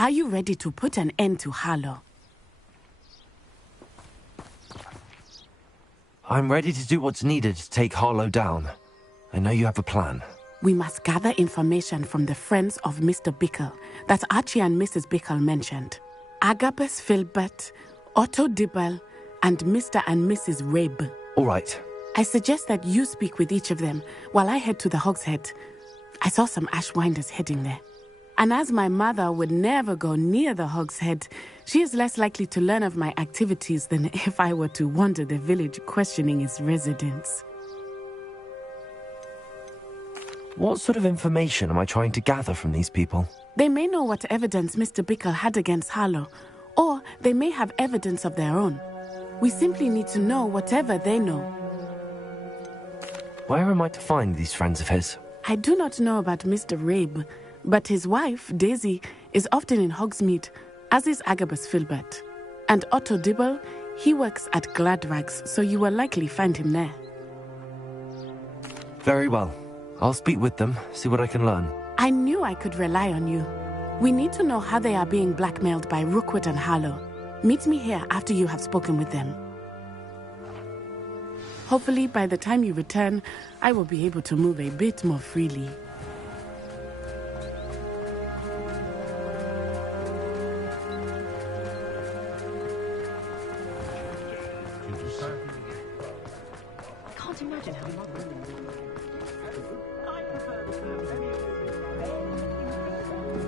Are you ready to put an end to Harlow? I'm ready to do what's needed to take Harlow down. I know you have a plan. We must gather information from the friends of Mr. Bickle that Archie and Mrs. Bickle mentioned. Agabus Filbert, Otto Dibble, and Mr. and Mrs. Rabe. All right. I suggest that you speak with each of them while I head to the Hog's Head. I saw some Ashwinders heading there. And as my mother would never go near the Hog's Head, she is less likely to learn of my activities than if I were to wander the village questioning its residents. What sort of information am I trying to gather from these people? They may know what evidence Mr. Bickle had against Harlow, or they may have evidence of their own. We simply need to know whatever they know. Where am I to find these friends of his? I do not know about Mr. Rabe, but his wife, Daisy, is often in Hogsmeade, as is Agabus Filbert. And Otto Dibble, he works at Gladrags, so you will likely find him there. Very well. I'll speak with them, see what I can learn. I knew I could rely on you. We need to know how they are being blackmailed by Rookwood and Harlow. Meet me here after you have spoken with them. Hopefully, by the time you return, I will be able to move a bit more freely. I can't imagine how long.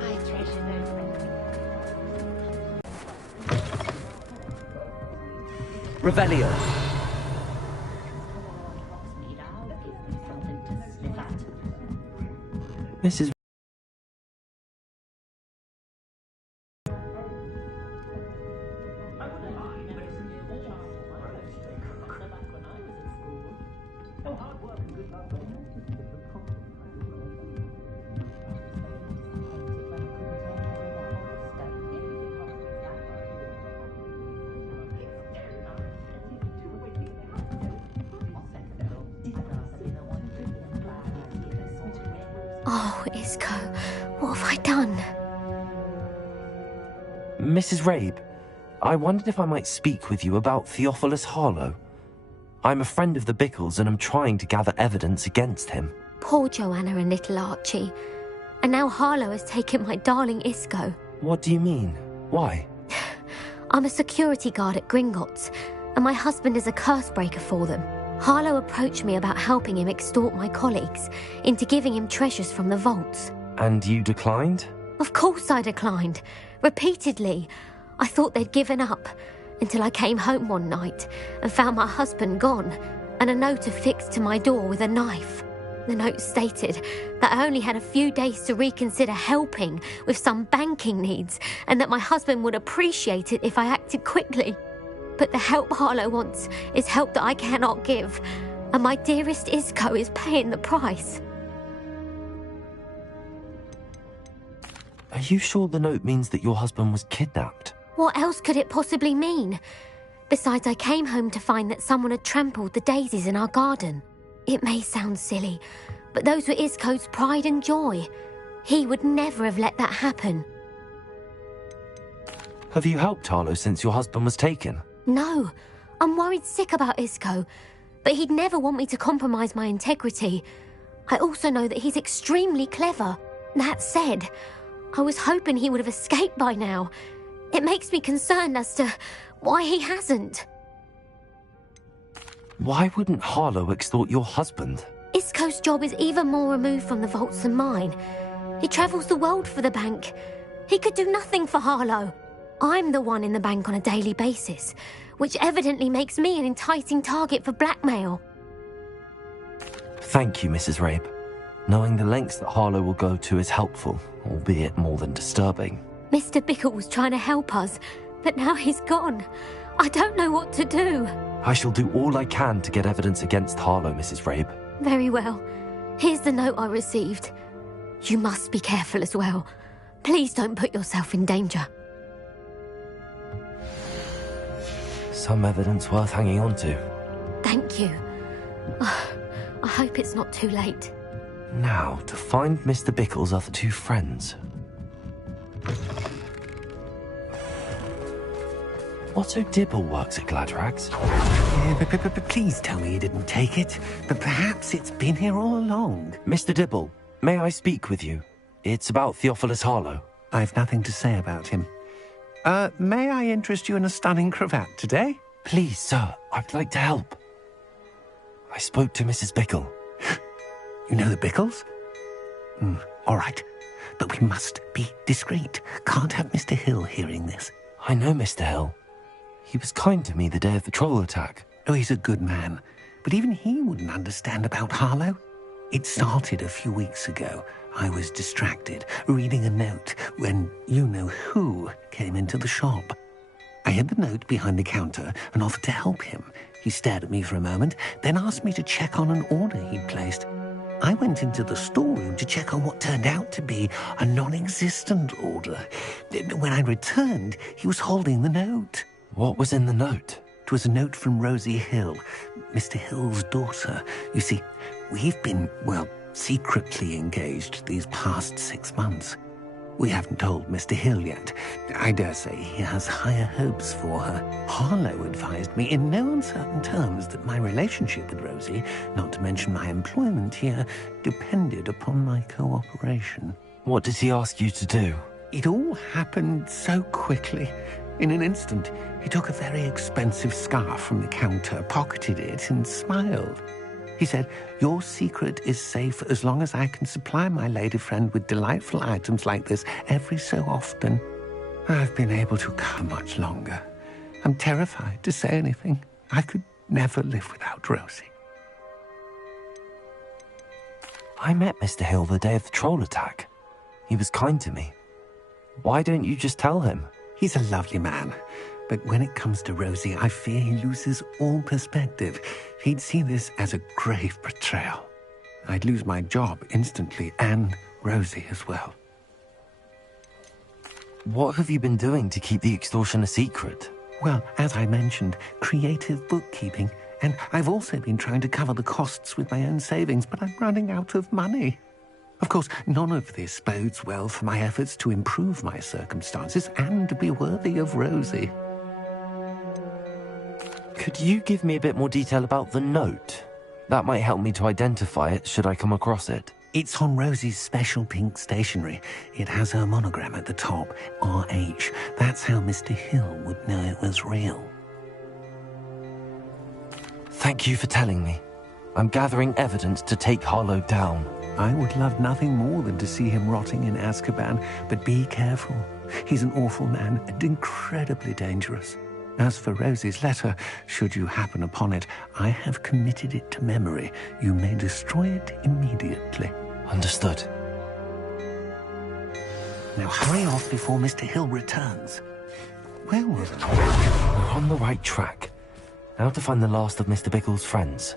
I treasure no Revelio. Mrs. Oh, Isco, what have I done? Mrs. Rabe, I wondered if I might speak with you about Theophilus Harlow. I'm a friend of the Bickles and I'm trying to gather evidence against him. Poor Joanna and little Archie. And now Harlow has taken my darling Isco. What do you mean? Why? I'm a security guard at Gringotts, and my husband is a curse breaker for them. Harlow approached me about helping him extort my colleagues into giving him treasures from the vaults. And you declined? Of course I declined. Repeatedly. I thought they'd given up, until I came home one night and found my husband gone, and a note affixed to my door with a knife. The note stated that I only had a few days to reconsider helping with some banking needs, and that my husband would appreciate it if I acted quickly. But the help Harlow wants is help that I cannot give, and my dearest Isco is paying the price. Are you sure the note means that your husband was kidnapped? What else could it possibly mean? Besides, I came home to find that someone had trampled the daisies in our garden. It may sound silly, but those were Isco's pride and joy. He would never have let that happen. Have you helped Harlow since your husband was taken? No, I'm worried sick about Isco, but he'd never want me to compromise my integrity. I also know that he's extremely clever. That said, I was hoping he would have escaped by now. It makes me concerned as to why he hasn't. Why wouldn't Harlow extort your husband? Isco's job is even more removed from the vaults than mine. He travels the world for the bank. He could do nothing for Harlow. I'm the one in the bank on a daily basis, which evidently makes me an enticing target for blackmail. Thank you, Mrs. Rabe. Knowing the lengths that Harlow will go to is helpful, albeit more than disturbing. Mr. Bickle was trying to help us, but now he's gone. I don't know what to do. I shall do all I can to get evidence against Harlow, Mrs. Rabe. Very well. Here's the note I received. You must be careful as well. Please don't put yourself in danger. Some evidence worth hanging on to. Thank you. I hope it's not too late. Now, to find Mr. Bickle's other two friends. Otto Dibble works at Gladrags. Please tell me you didn't take it. But perhaps it's been here all along. Mr. Dibble, may I speak with you? It's about Theophilus Harlow. I've nothing to say about him. May I interest you in a stunning cravat today? Please, sir, I'd like to help. I spoke to Mrs. Bickle. You know the Bickles? All right. But we must be discreet. Can't have Mr. Hill hearing this. I know Mr. Hill. He was kind to me the day of the troll attack. Oh, he's a good man. But even he wouldn't understand about Harlow. It started a few weeks ago. I was distracted, reading a note, when you-know-who came into the shop. I hid the note behind the counter and offered to help him. He stared at me for a moment, then asked me to check on an order he'd placed. I went into the storeroom to check on what turned out to be a non-existent order. When I returned, he was holding the note. What was in the note? It was a note from Rosie Hill, Mr. Hill's daughter. You see, we've been, secretly engaged these past 6 months. We haven't told Mr. Hill yet. I dare say he has higher hopes for her. Harlow advised me in no uncertain terms that my relationship with Rosie, not to mention my employment here, depended upon my cooperation. What did he ask you to do? It all happened so quickly. In an instant, he took a very expensive scarf from the counter, pocketed it, and smiled. He said, "Your secret is safe as long as I can supply my lady friend with delightful items like this every so often." I've been able to come much longer. I'm terrified to say anything. I could never live without Rosie. I met Mr. Hill the day of the troll attack. He was kind to me. Why don't you just tell him? He's a lovely man. But when it comes to Rosie, I fear he loses all perspective. He'd see this as a grave betrayal. I'd lose my job instantly, and Rosie as well. What have you been doing to keep the extortion a secret? Well, as I mentioned, creative bookkeeping. And I've also been trying to cover the costs with my own savings, but I'm running out of money. Of course, none of this bodes well for my efforts to improve my circumstances and to be worthy of Rosie. Could you give me a bit more detail about the note? That might help me to identify it should I come across it. It's on Rosie's special pink stationery. It has her monogram at the top, RH. That's how Mr. Hill would know it was real. Thank you for telling me. I'm gathering evidence to take Harlow down. I would love nothing more than to see him rotting in Azkaban, but be careful. He's an awful man and incredibly dangerous. As for Rosie's letter, should you happen upon it, I have committed it to memory. You may destroy it immediately. Understood. Now hurry off before Mr. Hill returns. Where was I? We're on the right track. Now to find the last of Mr. Bickle's friends.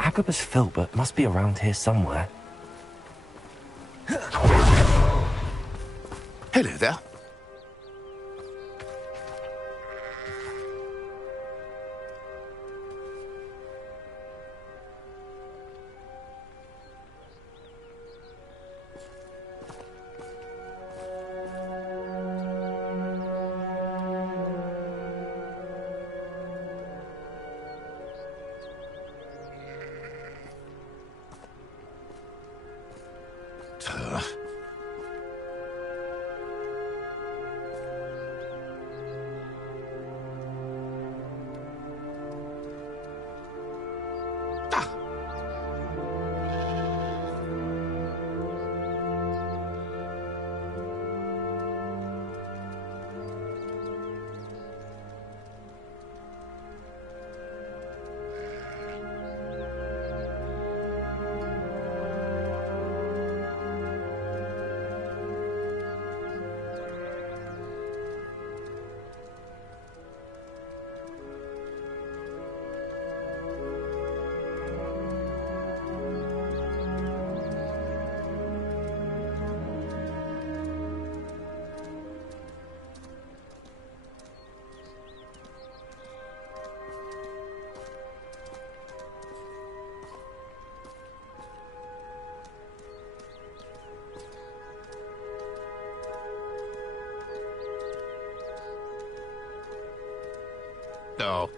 Agabus Filbert must be around here somewhere. Hello there. Oh.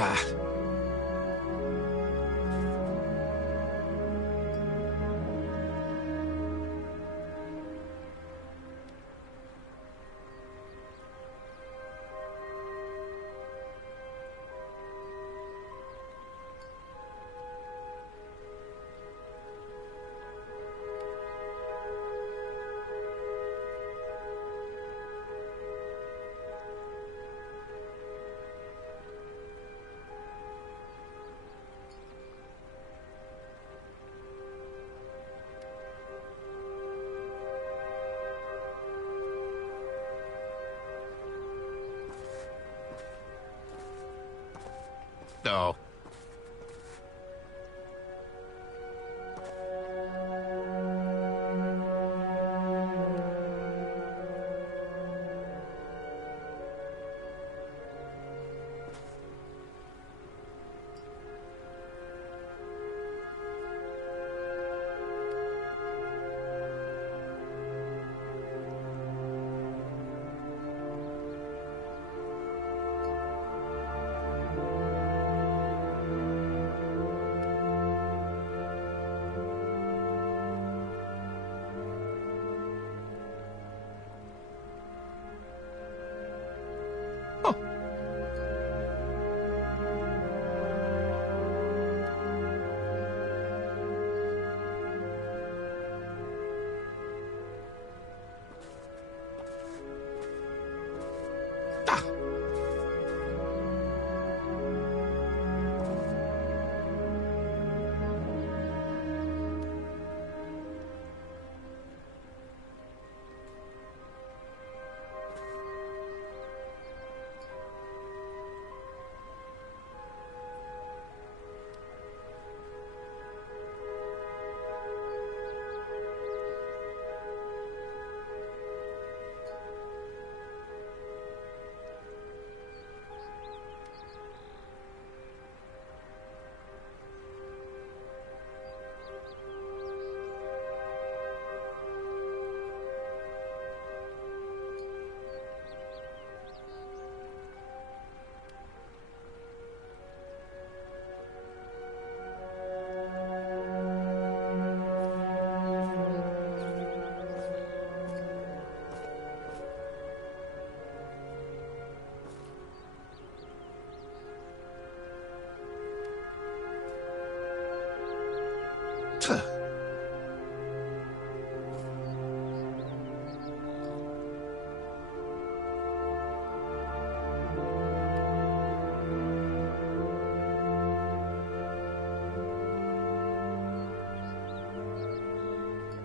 Ah. Oh.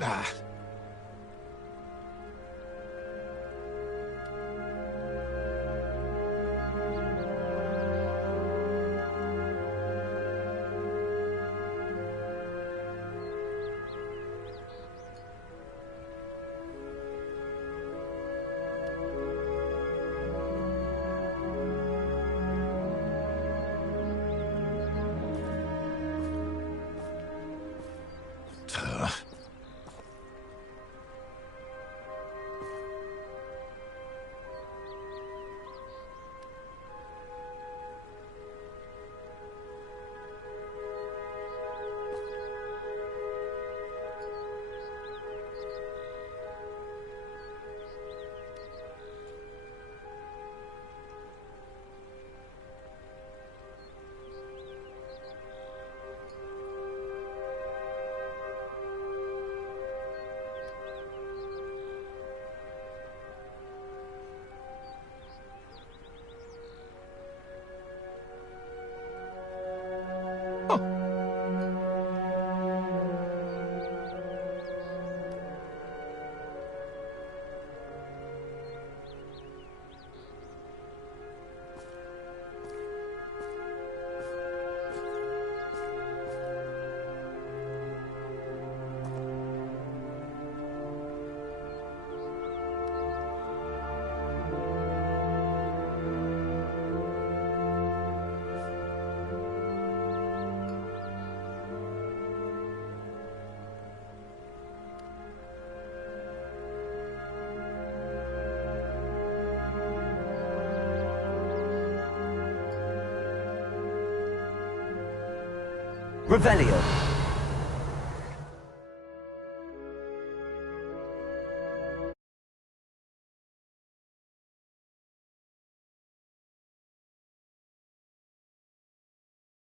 Ah. Revelio.